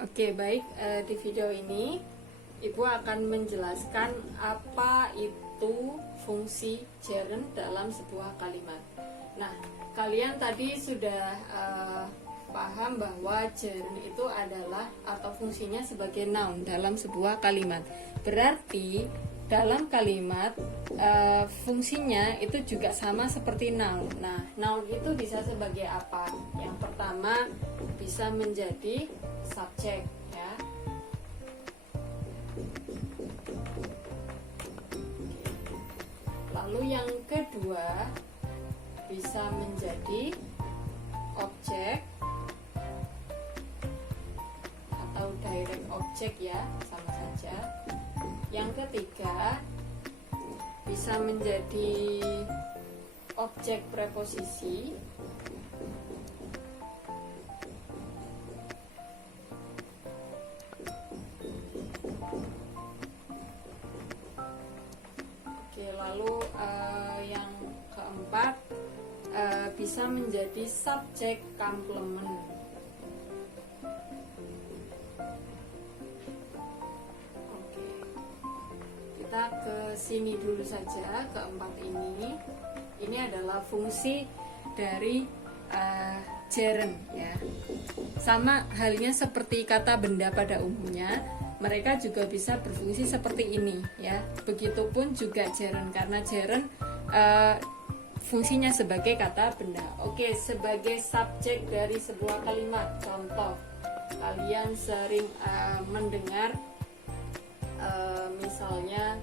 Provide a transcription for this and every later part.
Oke, baik. Di video ini Ibu akan menjelaskan apa itu fungsi gerund dalam sebuah kalimat. Nah, kalian tadi sudah paham bahwa gerund itu adalah atau fungsinya sebagai noun dalam sebuah kalimat. Berarti dalam kalimat fungsinya itu juga sama seperti noun. Nah, noun itu bisa sebagai apa? Yang pertama bisa menjadi subjek, ya. Lalu yang kedua bisa menjadi objek atau direct object, ya, sama saja. Yang ketiga bisa menjadi objek preposisi. Oke, lalu yang keempat bisa menjadi subjek complement. Oke, kita ke sini dulu saja, keempat ini. Ini adalah fungsi dari gerund, ya. Sama halnya seperti kata benda pada umumnya, mereka juga bisa berfungsi seperti ini, ya. Begitupun juga gerund, karena gerund fungsinya sebagai kata benda. Oke, sebagai subjek dari sebuah kalimat. Contoh, kalian sering mendengar misalnya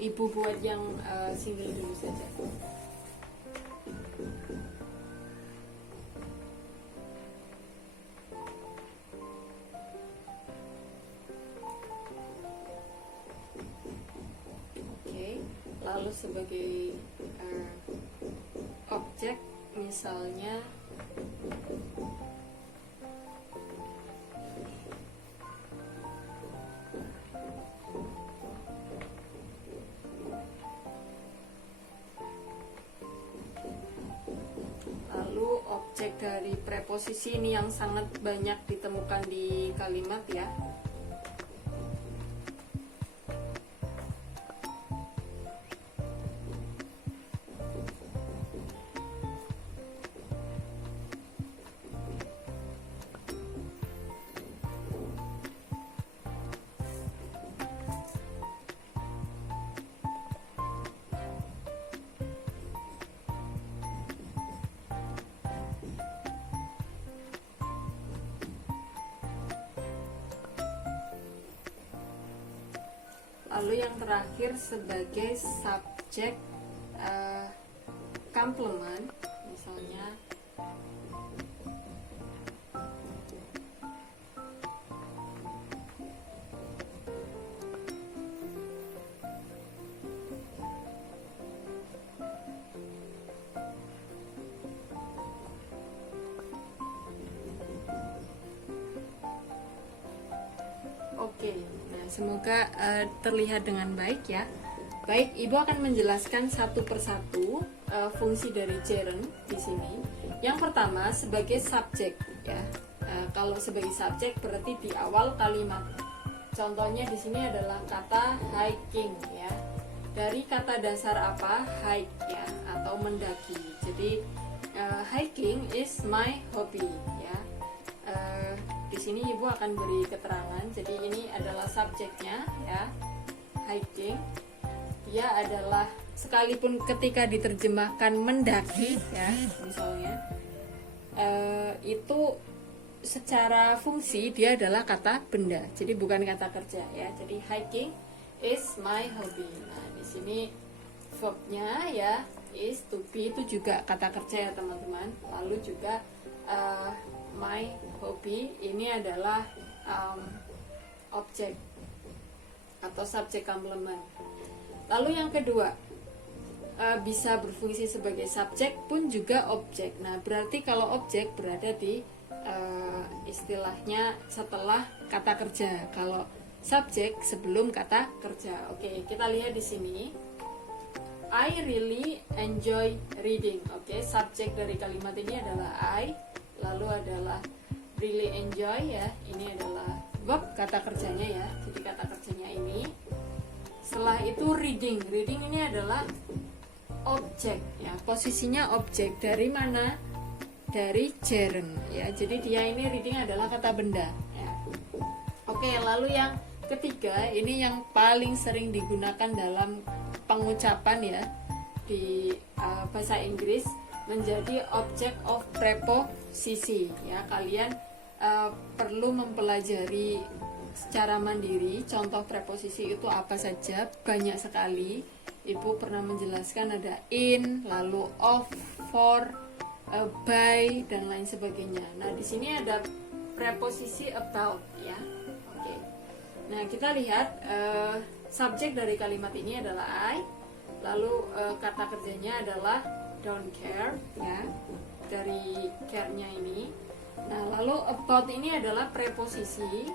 Ibu buat yang single dulu saja. Oke, lalu sebagai objek misalnya objek dari preposisi ini yang sangat banyak ditemukan di kalimat, ya. Lalu yang terakhir sebagai subjek complement, misalnya oke. Semoga terlihat dengan baik, ya. Baik, Ibu akan menjelaskan satu persatu fungsi dari gerund di sini. Yang pertama sebagai subjek, ya. Kalau sebagai subjek berarti di awal kalimat. Contohnya di sini adalah kata hiking, ya. Dari kata dasar apa? Hike, ya, atau mendaki. Jadi hiking is my hobby, ya. Di sini Ibu akan beri keterangan. Jadi ini adalah subjeknya, ya, hiking. Dia adalah, sekalipun ketika diterjemahkan mendaki, ya, misalnya, itu secara fungsi dia adalah kata benda. Jadi bukan kata kerja, ya. Jadi hiking is my hobby. Nah, di sini verbnya, ya, is, to be, itu juga kata kerja, ya, teman-teman. Lalu juga my hobby ini adalah objek atau subjek complement. Lalu yang kedua bisa berfungsi sebagai subjek pun juga objek. Nah, berarti kalau objek berada di istilahnya setelah kata kerja. Kalau subjek sebelum kata kerja. Oke, kita lihat di sini. I really enjoy reading. Oke, subjek dari kalimat ini adalah I, lalu adalah really enjoy ya. Ini adalah verb kata kerjanya ya. Jadi kata kerjanya ini. Setelah itu reading. Reading ini adalah objek ya. Posisinya objek dari mana? Dari gerund ya. Jadi dia ini reading adalah kata benda ya. Oke, lalu yang ketiga, ini yang paling sering digunakan dalam pengucapan ya di bahasa Inggris, menjadi object of preposisi ya. Kalian perlu mempelajari secara mandiri contoh preposisi itu apa saja, banyak sekali. Ibu pernah menjelaskan ada in, lalu of, for, by, dan lain sebagainya. Nah, di sini ada preposisi about ya. Oke. Nah, kita lihat subjek dari kalimat ini adalah I, lalu kata kerjanya adalah don't care ya, dari care-nya ini. Nah, lalu about ini adalah preposisi,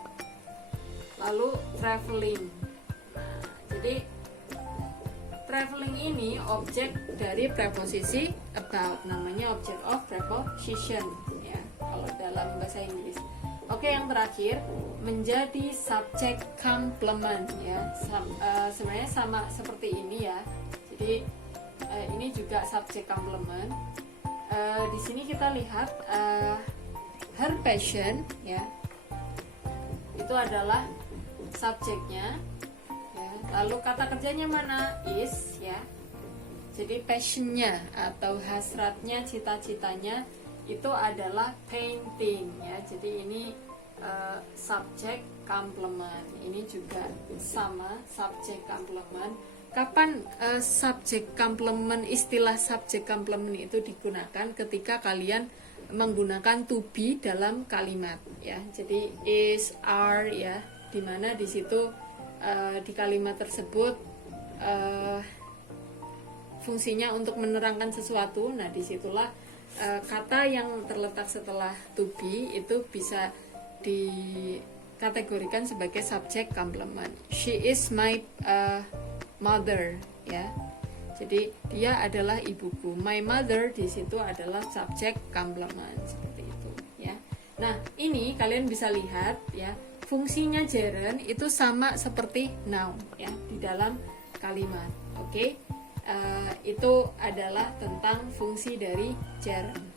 lalu traveling. Nah, jadi traveling ini objek dari preposisi about, namanya object of preposition ya kalau dalam bahasa Inggris. Oke, yang terakhir menjadi subjek complement ya. Sebenarnya sama seperti ini ya. Jadi ini juga subjek complement. Di sini kita lihat her passion ya. Itu adalah subjeknya. Ya. Lalu kata kerjanya mana? Is ya. Jadi passionnya atau hasratnya, cita-citanya itu adalah painting ya. Jadi ini subjek complement. Ini juga sama subjek complement. Kapan subjek complement, istilah subjek complement itu digunakan? Ketika kalian menggunakan to be dalam kalimat ya. Jadi is, are ya, dimana di situ di kalimat tersebut fungsinya untuk menerangkan sesuatu. Nah, disitulah kata yang terletak setelah to be itu bisa dikategorikan sebagai subjek complement. She is my mother ya. Jadi dia adalah ibuku. My mother di situ adalah subjek complement seperti itu ya. Nah, ini kalian bisa lihat ya, fungsinya gerund itu sama seperti noun ya di dalam kalimat. Oke. Itu adalah tentang fungsi dari gerund.